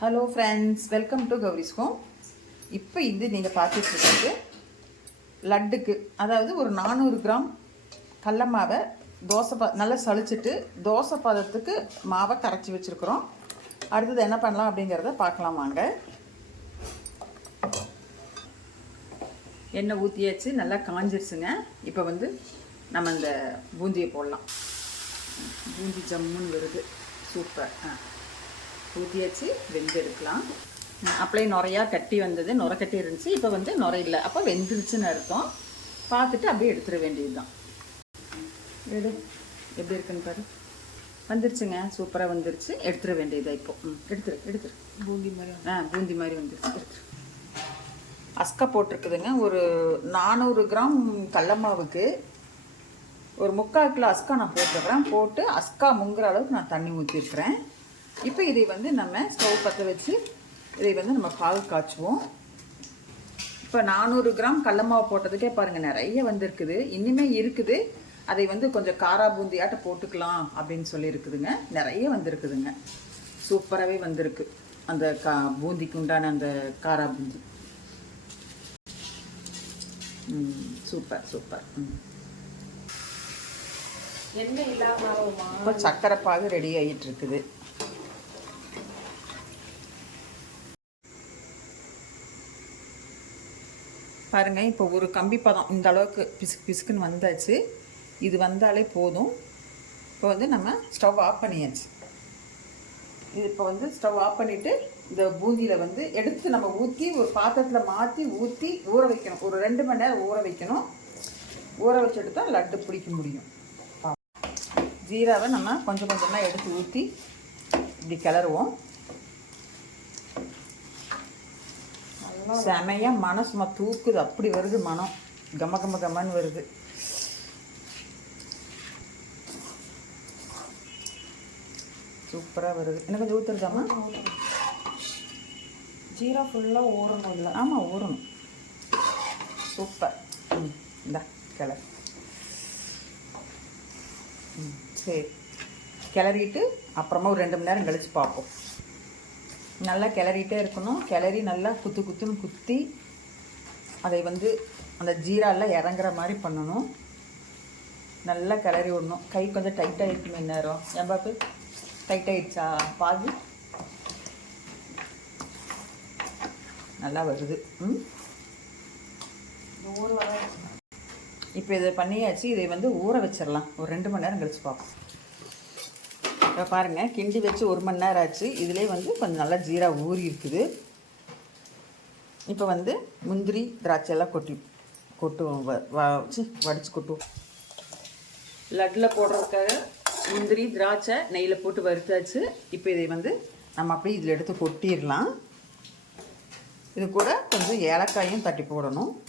Hello friends welcome to கௌரிஸ்கோம் இப்போ இது நீங்கள் பார்த்துட்டுருக்கிறது லட்டுக்கு அதாவது ஒரு நானூறு கிராம் கடல மாவை தோசை பா நல்லா சளிச்சிட்டு தோசை பதத்துக்கு மாவை கரைச்சி வச்சுருக்குறோம். அடுத்தது என்ன பண்ணலாம் அப்படிங்கிறத பார்க்கலாம் வாங்க. எண்ணெய் ஊற்றியாச்சு நல்லா காஞ்சிருச்சுங்க. இப்போ வந்து நம்ம இந்த பூந்தியை போடலாம். பூந்தி ஜம்முன்னு வருது. சூப்பர். ஆ. ஊற்றியாச்சு வெந்து எடுக்கலாம் அப்படியே நுறையா கட்டி வந்தது நுரை கட்டி இருந்துச்சு இப்போ வந்து நுரை இல்லை. அப்போ வெந்துருச்சுன்னு அர்த்தம். பார்த்துட்டு அப்படியே எடுத்துட வேண்டியது தான் எடு எப்படி இருக்குன்னு பாரு. வந்துருச்சுங்க சூப்பராக வந்துருச்சு. எடுத்துட வேண்டியதா இப்போ. ம் எடுத்துரு எடுத்துரு பூந்தி மாதிரி ஆ பூந்தி மாதிரி வந்துருச்சு. எடுத்துரு அஸ்கா போட்டிருக்குதுங்க ஒரு நானூறு கிராம் கடல மாவுக்கு. ஒரு முக்கால் கிலோ அஸ்கா நான் போட்டுக்கிறேன் போட்டு அஸ்கா முங்குற அளவுக்கு நான் தண்ணி ஊற்றிருக்கிறேன் இப்போ இதை வந்து நம்ம ஸ்டவ் பற்ற வச்சு இதை வந்து நம்ம பால் காய்ச்சுவோம். இப்போ நானூறு கிராம் கடல மாவு போட்டதுக்கே பாருங்கள் நிறைய வந்திருக்குது. இன்னுமே இருக்குது. அதை வந்து கொஞ்சம் காரா பூந்தியாட்ட போட்டுக்கலாம் அப்படின்னு சொல்லி இருக்குதுங்க நிறைய வந்திருக்குதுங்க. சூப்பராகவே வந்திருக்கு. அந்த கா பூந்திக்கு உண்டான அந்த காரா பூந்தி. Super super. இப்போ சக்கரை பாகு ரெடி ஆகிட்டு இருக்குது பாருங்கள் இப்போ ஒரு கம்பி பதம் இந்த அளவுக்கு பிசுக்கு பிசுக்குன்னு வந்தாச்சு. இது வந்தாலே போதும். இப்போ வந்து நம்ம ஸ்டவ் ஆஃப் பண்ணியாச்சு. இது இப்போ வந்து ஸ்டவ் ஆஃப் பண்ணிவிட்டு இந்த பூந்தியில் வந்து எடுத்து நம்ம ஊற்றி ஒரு பாத்திரத்தில் மாற்றி ஊற்றி ஊற வைக்கணும். ஒரு ரெண்டு மணி நேரம் ஊற வைக்கணும். ஊற வச்சுட்டு தான் லட்டு பிடிக்க முடியும். ஜீராவை நம்ம கொஞ்சம் கொஞ்சமாக எடுத்து ஊற்றி இப்படி கிளறுவோம். செமையாக மனம் சும்மா தூக்குது. அப்படி வருது மனம். கம கம கமன்னு வருது. சூப்பராக வருது. எனக்கு கொஞ்சம் ஊற்றுருக்காமா ஜீரா ஃபுல்லா ஓடணும் இல்ல. ஆமாம் ஊறணும் சூப்பர். ம் இந்தா கிளறு. ம் சரி. கிளறிட்டு அப்புறமா ஒரு ரெண்டு மணி நேரம் கழித்து பார்ப்போம். நல்லா கிளறிட்டே இருக்கணும். கிளறி நல்லா குத்து குத்துன்னு குத்தி அதை வந்து அந்த ஜீராலாம் இறங்குற மாதிரி பண்ணணும். நல்லா கிளறி விடணும். கை கொஞ்சம் டைட்டாக இருக்குமே நேரம் என் பாப்பு? டைட் பாதி? நல்லா வருது. ம்? இப்போ இதை பண்ணியாச்சு. இதை வந்து ஊற வச்சிடலாம். ஒரு ரெண்டு மணி நேரம் கழிச்சு பார்ப்போம். இப்போ பாருங்கள் கிண்டி வச்சு ஒரு மணி நேரம் ஆச்சு. இதிலே வந்து கொஞ்சம் நல்லா ஜீரா ஊறி இருக்குது. இப்போ வந்து முந்திரி திராட்சை எல்லாம் கொட்டி கொட்டுவோம் வ- வடித்து கொட்டுவோம். லட்டில் போடுறதுக்காக முந்திரி திராட்சை நெய்யில் போட்டு வறுத்தாச்சு. இப்போ இதை வந்து நம்ம அப்படியே இதில் எடுத்து கொட்டிடலாம். இது கூட கொஞ்சம் ஏலக்காயும் தட்டி போடணும்.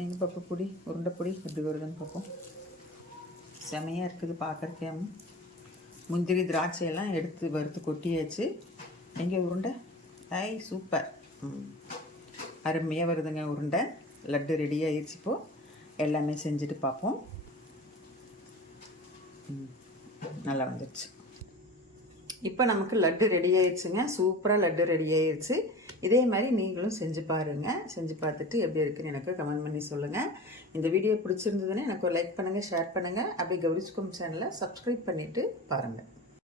எங்கள் பப்பு பொடி உருண்டை பொடி எப்படி வருதுன்னு பார்ப்போம். செமையாக இருக்குது பார்க்குறக்கே. முந்திரி திராட்சை எல்லாம் எடுத்து வறுத்து கொட்டியாச்சு. எங்கே உருண்டை? ஐ சூப்பர். ம். அருமையாக வருதுங்க உருண்டை. லட்டு ரெடி ஆயிடுச்சு இப்போது எல்லாமே செஞ்சுட்டு பார்ப்போம். ம், நல்லா வந்துடுச்சு இப்போ நமக்கு லட்டு ரெடி ஆயிடுச்சுங்க சூப்பராக லட்டு ரெடி ஆயிடுச்சு இதே மாதிரி நீங்களும் செஞ்சு பாருங்கள் செஞ்சு பார்த்துட்டு எப்படி இருக்குன்னு எனக்கு கமெண்ட் பண்ணி சொல்லுங்கள் இந்த வீடியோ பிடிச்சிருந்ததுன்னா எனக்கு ஒரு லைக் பண்ணுங்கள் ஷேர் பண்ணுங்கள் அப்படியே கௌரிஸ்கம் சேனலை சப்ஸ்கிரைப் பண்ணிவிட்டு பாருங்கள்